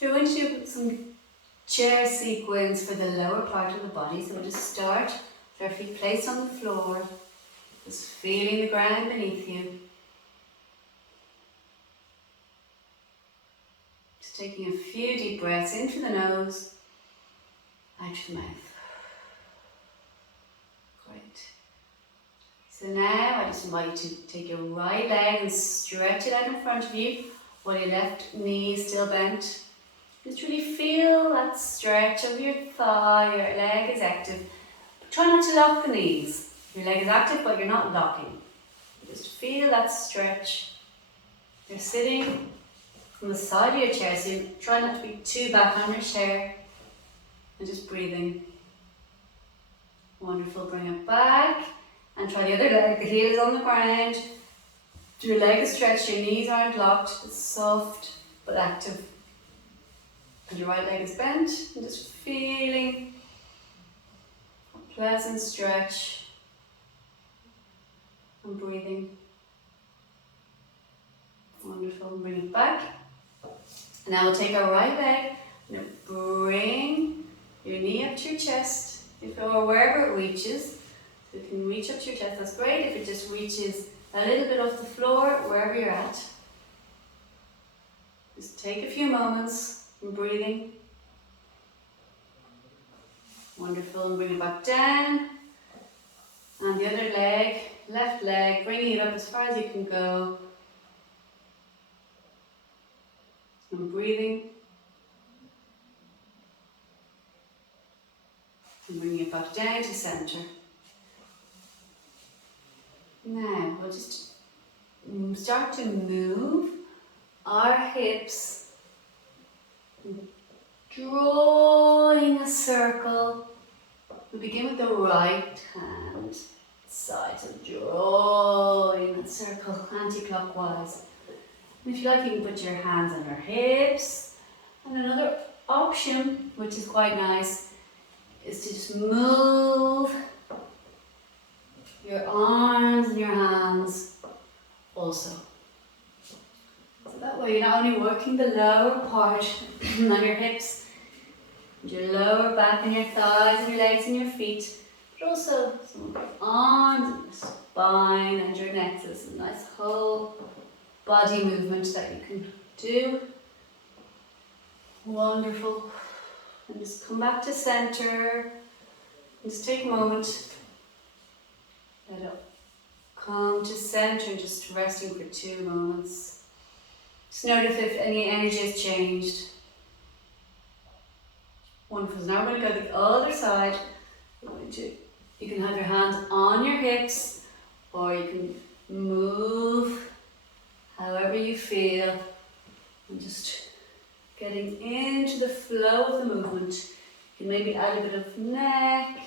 So we're going to do some chair sequence for the lower part of the body. So we'll just start with our feet placed on the floor, just feeling the ground beneath you. Just taking a few deep breaths in through the nose, out through the mouth. Great. So now I just invite you to take your right leg and stretch it out in front of you while your left knee is still bent. Just really feel that stretch of your thigh, your leg is active. Try not to lock the knees. Your leg is active but you're not locking. Just feel that stretch. You're sitting from the side of your chair, so you try not to be too back on your chair. And just breathing. Wonderful, bring it back. And try the other leg, the heel is on the ground. Your leg is stretched, your knees aren't locked. It's soft but active. And your right leg is bent. And just feeling a pleasant stretch. And breathing. Wonderful, bring it back. And now we'll take our right leg and bring your knee up to your chest, or wherever it reaches. So you can reach up to your chest, that's great. If it just reaches a little bit off the floor, wherever you're at. Just take a few moments and breathing. Wonderful, and bring it back down. And the other leg, left leg, bringing it up as far as you can go. And breathing. And bringing it back down to center. Now we'll just start to move our hips, drawing a circle. We begin with the right hand side, so drawing a circle anti-clockwise. And if you like, you can put your hands on your hips. And another option, which is quite nice, is to just move your arms and your hands also. So that way you're not only working the lower part on your hips, your lower back and your thighs and your legs and your feet, but also some of your arms and your spine and your neck. So it's a nice whole body movement that you can do. Wonderful. And just come back to center. And just take a moment. Let it come to center and just resting for 2 moments. Just notice if any energy has changed. Wonderful. So now we're going to go to the other side. You can have your hands on your hips, or you can move however you feel, and just getting into the flow of the movement. You can maybe add a bit of neck,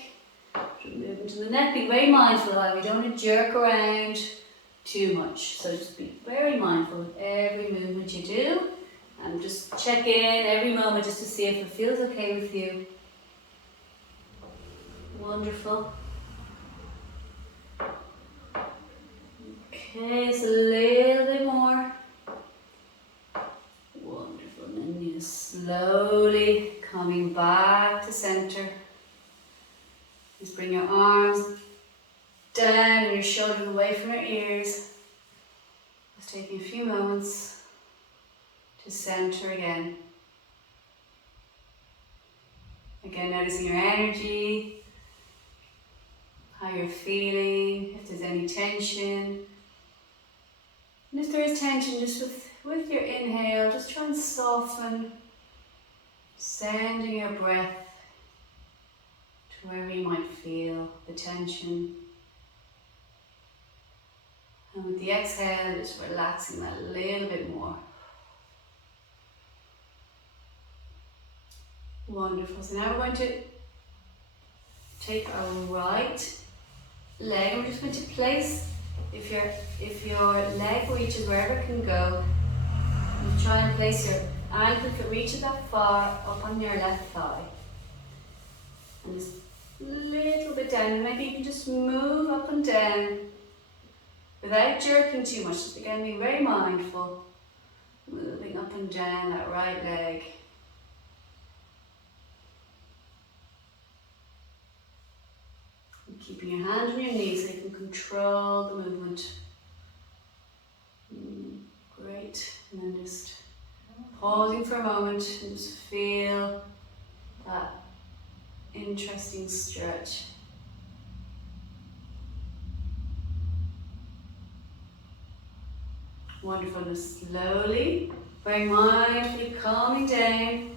move into the neck. Be very mindful that we don't want to jerk around too much. So just be very mindful of every movement you do, and just check in every moment just to see if it feels okay with you. Wonderful. Okay, so a little bit more. Wonderful. And then you slowly coming back to center. Just bring your arms down and your shoulders away from your ears. Just taking a few moments to center again. Again, noticing your energy, how you're feeling, if there's any tension. And if there is tension, just with your inhale, just try and soften, sending your breath to wherever you might feel the tension. And with the exhale, just relaxing that a little bit more. Wonderful. So now we're going to take our right leg. We're just going to place, if your leg reaches wherever it can go, you try and place your ankle, if it reaches that far, up on your left thigh. And just a little bit down. Maybe you can just move up and down without jerking too much. Just again, being very mindful. Moving up and down that right leg. Keeping your hand on your knee so you can control the movement. Great. And then just pausing for a moment and just feel that interesting stretch. Wonderful. Just slowly, very mindfully calming down.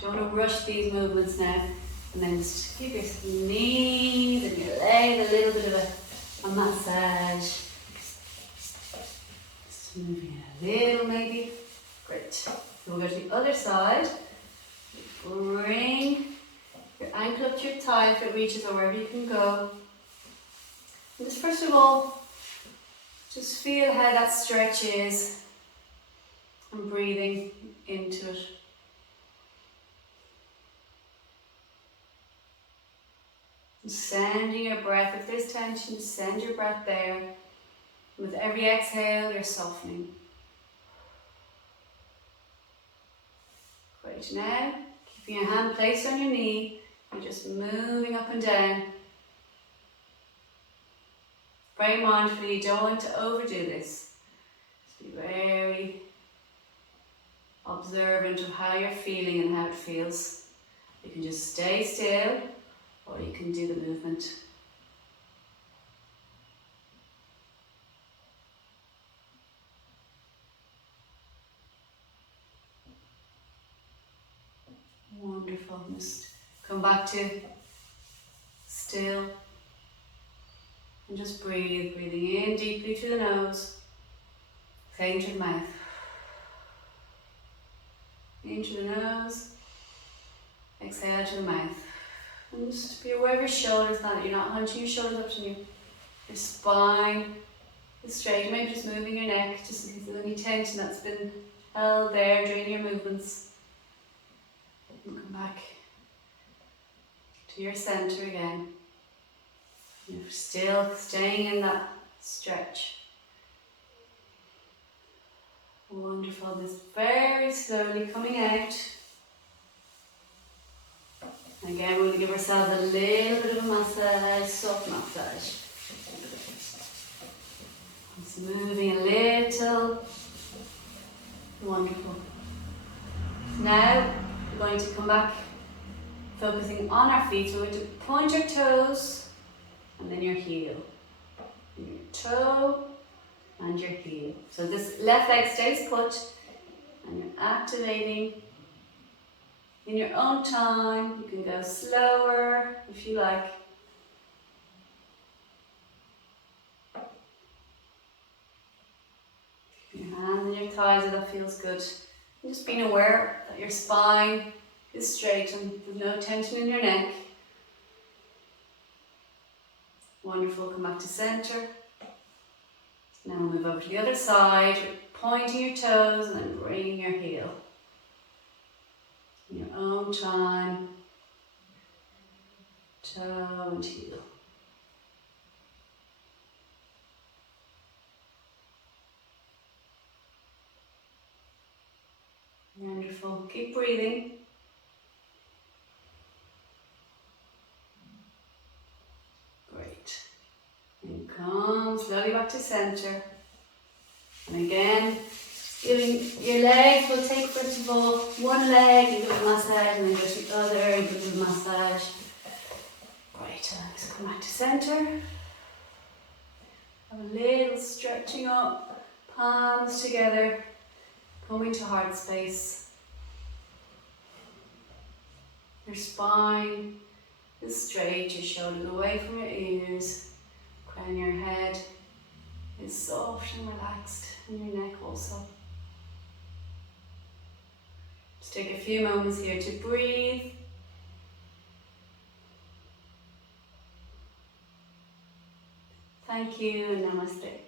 Don't want to rush these movements now. And then just give your knees and your legs a little bit of a massage. Just moving a little maybe. Great. So we'll go to the other side. Bring your ankle up to your thigh if it reaches or wherever you can go. And just first of all, just feel how that stretch is and breathing into it. And sending your breath, if there's tension, send your breath there. With every exhale, you're softening. Great. Now, keeping your hand placed on your knee, you're just moving up and down. Very mindfully, you don't want to overdo this. Just be very observant of how you're feeling and how it feels. You can just stay still, or you can do the movement. Wonderful. Just come back to still. And just breathe, breathing in deeply through the nose, exhaling through the mouth. In through the nose, exhale through the mouth. And just be aware of your shoulders now, that you're not hunching your shoulders up to you. Your spine is straight, maybe just moving your neck, just in case there's any tension that's been held there during your movements. And come back to your center again. You're still staying in that stretch. Wonderful. Just very slowly coming out. And again, we're going to give ourselves a little bit of a massage, soft massage. Just moving a little. Wonderful. Now, we're going to come back, focusing on our feet. So we're going to point your toes. And then your heel, and your toe, and your heel. So this left leg stays put, and you're activating in your own time. You can go slower if you like. Your hands and your thighs, if that feels good. And just being aware that your spine is straight and there's no tension in your neck. Wonderful, come back to center. Now we'll move over to the other side, pointing your toes and then bringing your heel. In your own time, toe and heel. Wonderful, keep breathing. And come slowly back to center. And again, giving your legs, we'll take first of all one leg and give it a massage, and then go to the other and give it a massage. Right, so come back to center. Have a little stretching up, palms together, coming to heart space. Your spine is straight, your shoulders away from your ears. Crown your head is soft and relaxed, and your neck also. Just take a few moments here to breathe. Thank you and namaste.